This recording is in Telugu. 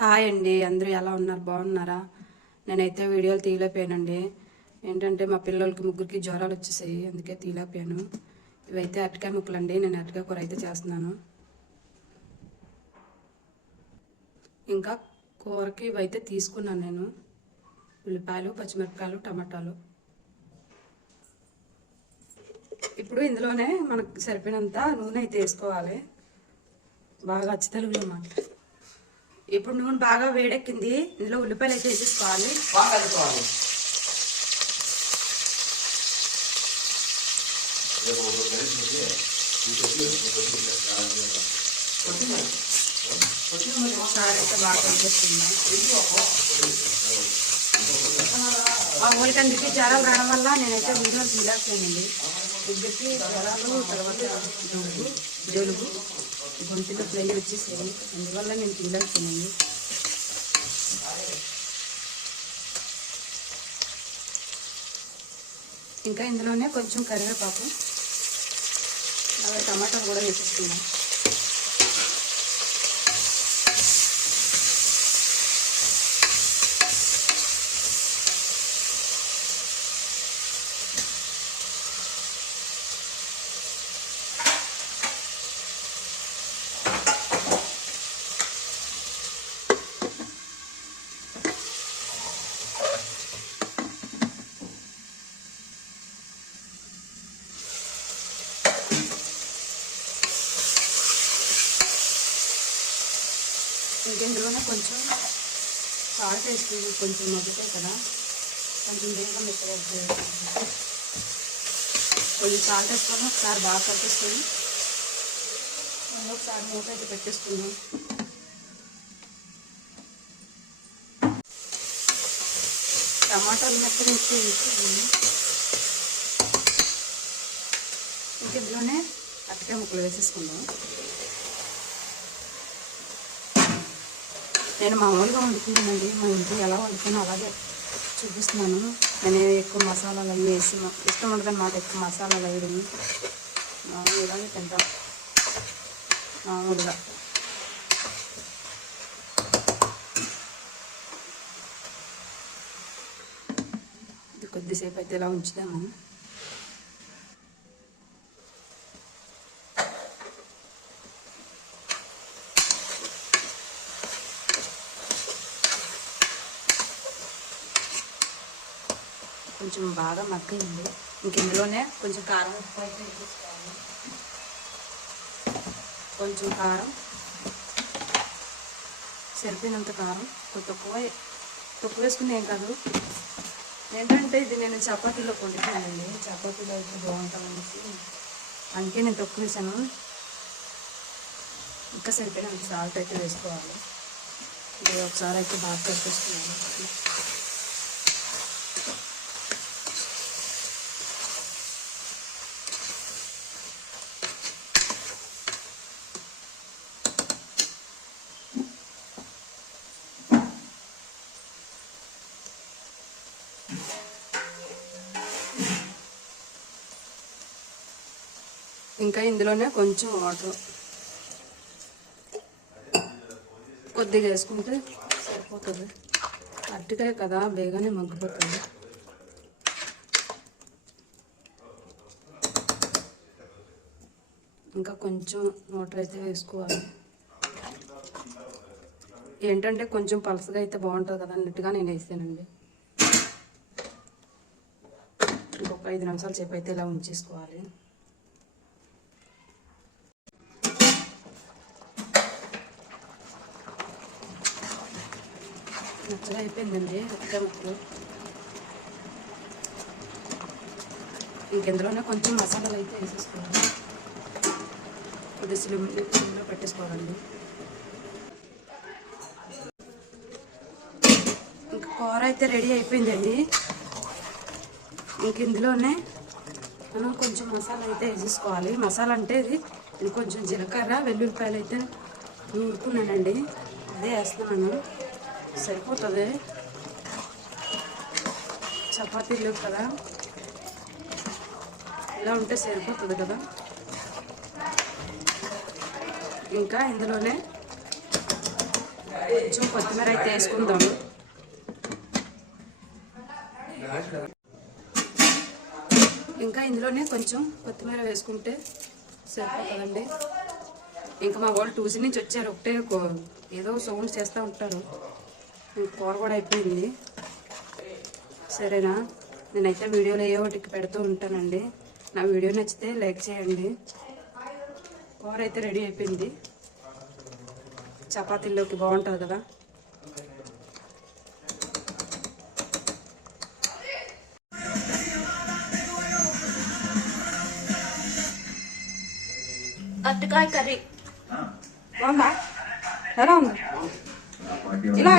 హాయ్ అండి, అందరూ ఎలా ఉన్నారు? బాగున్నారా? నేనైతే వీడియోలు తీయలేకపోయానండి. ఏంటంటే మా పిల్లలకి ముగ్గురికి జ్వరాలు వచ్చేసాయి, అందుకే తీయలేకపోయాను. ఇవైతే అరటికాయ ముక్కలు అండి. నేను అరటికాయ కూర అయితే చేస్తున్నాను. ఇంకా కూరకి ఇవైతే తీసుకున్నాను నేను: ఉల్లిపాయలు, పచ్చిమిరపకాయలు, టమాటాలు. ఇప్పుడు ఇందులోనే మనకు సరిపోయినంత నూనె అయితే వేసుకోవాలి. బాగా అచ్చి తెలుగులో మాట. ఇప్పుడు నూనె బాగా వేడెక్కింది. ఇందులో ఉల్లిపాయలు అయితే వేసేసుకోవాలి. ఒకసారి అయితే బాగా కలిపేస్తున్నాం. మా ఊరికి అందరికీ జ్వరాలు రావడం వల్ల నేనైతే వీడియోలు తీయలేకపోయానండి. ఇద్దరికి జ్వరాలు, తర్వాత జలుబు, గొంతులో ఫ్లై వచ్చేసాయి. అందువల్ల నేను తీయలేకపోయానండి. ఇంకా ఇందులోనే కొంచెం కరివేపాకు, అలాగే టమాటాలు కూడా వేసేస్తున్నాం. ఇందులోనే కొంచెం సాల్ట్ వేసుకుని, కొంచెం మగ్గుతాయి కదా, కొంచెం వేగం ఎక్కువ కొంచెం సాల్ట్ వేసుకొని ఒకసారి బాగా కలిపేసుకొని ఒకసారి మూత అయితే పెట్టేసుకున్నాం. టమాటాలు మెత్తగా వేసుకుని ఇంక ఇందులోనే అరటికాయ ముక్కలు వేసేసుకుందాం. నేను మామూలుగా వండుకుంటానండి. మా ఇంట్లో ఎలా వండుతానో అలాగే చూపిస్తున్నాను. నేను ఎక్కువ మసాలాలు అవి వేసి ఇష్టం ఉండదన్నమాట. ఎక్కువ మసాలాలు వేయడం మామూలుగానే తింటాం. మామూలుగా ఇది కొద్దిసేపు అయితే ఇలా ఉంచుదాము. కొంచెం బాగా మగ్గింది. ఇంక ఇందులోనే కొంచెం కారం, ఉప్పు అయితే వేసుకోవాలి. కొంచెం కారం, సరిపోయినంత కారం. తక్కువ వేసుకుని ఏం కాదు. ఏంటంటే ఇది నేను చపాతీలో వండుతానండి. చపాతీలో అయితే బాగుంటుందనేసి అందుకే నేను తక్కువ వేసాను. ఇంకా సరిపోయినంత సాల్ట్ అయితే వేసుకోవాలి. ఇది ఒకసారి అయితే బాగా కలిపేసుకున్నాను. ఇంకా ఇందులోనే కొంచెం వాటర్ కొద్దిగా వేసుకుంటే సరిపోతుంది. అరటికాయ కదా, బేగానే మగ్గిపోతుంది. ఇంకా కొంచెం వాటర్ అయితే వేసుకోవాలి. ఏంటంటే కొంచెం పలసగా అయితే బాగుంటుంది కదా అన్నట్టుగా నేను వేసానండి. ఇంకొక 5 నిమిషాల సేపు అయితే ఇలా ఉంచేసుకోవాలి. నచ్చగా అయిపోయిందండి అరటికాయ ముక్కలు. ఇంకెందులోనే కొంచెం మసాలాలు అయితే వేసేసుకోవాలి. కొద్ది సిమ్లో పెట్టేసుకోవాలండి. ఇంకా కూర అయితే రెడీ అయిపోయిందండి. ఇంక ఇందులోనే మనం కొంచెం మసాలా అయితే వేసేసుకోవాలి. మసాలా అంటే ఇది కొంచెం జీలకర్ర, వెల్లుల్లిపాయలు అయితే నూరుకున్నానండి. అదే వేస్తున్నాను. సరిపోతుంది. చపాతీలు కదా, ఇలా ఉంటే సరిపోతుంది కదా. ఇంకా ఇందులోనే కొంచెం కొత్తిమీర అయితే వేసుకుందాము. ఇంకా ఇందులోనే కొంచెం కొత్తిమీర వేసుకుంటే సరిపోతుందండి. ఇంకా మా వాళ్ళు ట్యూషన్ నుంచి వచ్చారు, ఒకటే ఏదో సౌండ్ చేస్తూ ఉంటారు. కూర కూడా అయిపోయింది. సరేనా, నేనైతే వీడియోలో ఏ ఒకటికి పెడుతూ ఉంటానండి. నా వీడియో నచ్చితే లైక్ చేయండి. కూర అయితే రెడీ అయిపోయింది. చపాతీల్లోకి బాగుంటుంది కదా. అరటికాయ కర్రీ బాగుందా? ఎలా ఉంది? ఇలా